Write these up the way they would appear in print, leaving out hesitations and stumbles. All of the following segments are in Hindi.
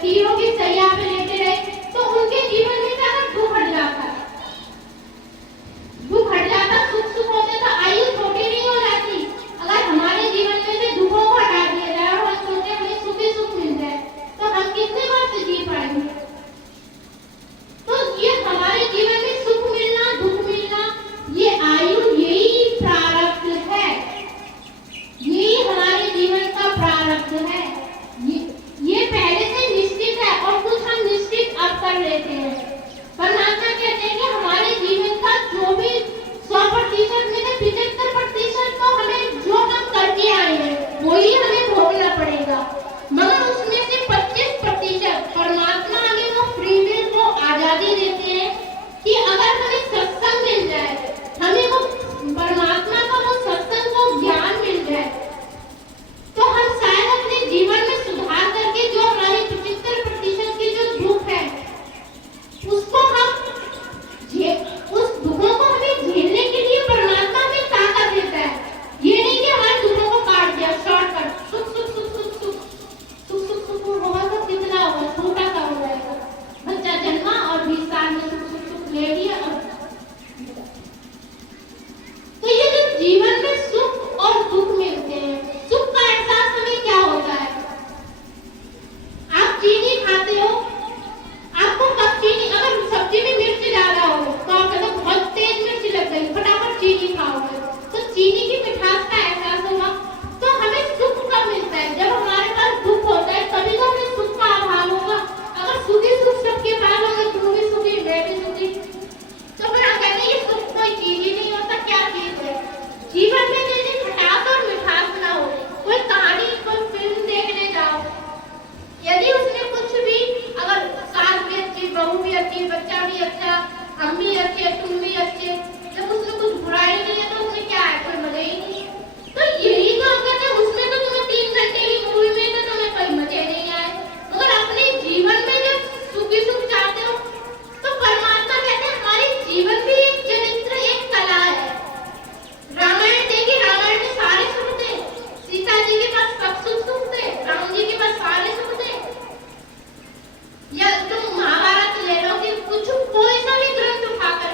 तीरों की सैया पे लेटे रहे, तो उनके जीवन में क्या दुख हट जाता, दुख हट जाता, सुख सुख होते तो आयु छोटी नहीं हो जाती। अगर हमारे जीवन में से दुखों को हटा दिया जाए और हम सोचे हमें सुख ही सुख मिल जाए, तो हम कितने वर्ष जी पाएंगे। तो ये हमारे जीवन में सुख मिलना दुख मिलना, ये आयु, यही प्रारब्ध है, यही हमारे जीवन का प्रारब्ध है। ये पहले से निश्चित है और कुछ हम निश्चित अब कर लेते हैं। परमात्मा कहते हैं कि हमारे जीवन का जो भी 100% में से 75% तो हमें जो हम करके आए हैं वही हमें भोगना पड़ेगा, मगर उसमें से 25% परमात्मा हमें वो फ्री विल को आजादी देते हैं कि अगर हमें सत्संग मिल जाए, हमें वो परमात्मा का वो सत्संग को ज्ञान मिल जाए, तो हम शायद अपने जीवन में सुधार करके जो हमारे 75% की जो दुख है उसको हम उस दुखों को हमें झेलने के लिए परमात्मा हमें ताकत देता है। ये नहीं कि हमारे दुखों को काट दिया शॉर्टकट, सुख सुख सुख सुख सुख सुख सुख सुख होगा तो कितना होगा, छोटा सा हो जाएगा। बच्चा जन्मा और 20 साल में सुख सुख सुख ले लिया। और तो ये जो जीवन में सुख और दुख मिलते हैं, सुख का एहसास हमें क्या होता है। आप चीनी खाते हो, आपको कब चीनी, अगर सब्जी में मिर्च ज्यादा हो तो आप कहते हो बहुत तेज मिर्च लग गई, फटाफट चीनी खाओगे तो चीनी की मिठास का एहसास होगा। तो हमें सुख कब मिलता है, जब हमारे पास दुख होता है, तभी तो हमें सुख का अभाव होगा। अगर सुखी सुख सबके पास होगा, तुम भी सुखी मैं भी सुखी, तो फिर हम कहते हैं सुख कोई चीज ही नहीं होता। क्या चीज है जीवन में जैसे खटास और मिठास ना हो। कोई कहानी, कोई फिल्म देखने जाओ, यदि उसमें कुछ भी, अगर सास भी अच्छी, बहू भी अच्छी, बच्चा भी अच्छा, हम भी अच्छे, तुम भी अच्छे, जब उसमें कुछ बुराई नहीं है तो उसमें क्या है, कोई मजा ही नहीं है। तो यही तो अगर है, उसमें तो तुम्हें 3 घंटे की मूवी में तो तुम्हें कोई मजे नहीं आए, मगर अपने जीवन में जब सुखी सुख चाहते हो तो परमात्मा कहते हैं हमारे जीवन भी एक चरित्र, एक कला है। रामायण देखिए, रामायण में सारे सुख थे, सीता जी के पास सब सुख थे, राम जी के पास सारे सुख थे। या तुम महाभारत ले लो कि कुछ कोई सा भी ग्रंथ उठाकर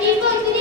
टीम को इतनी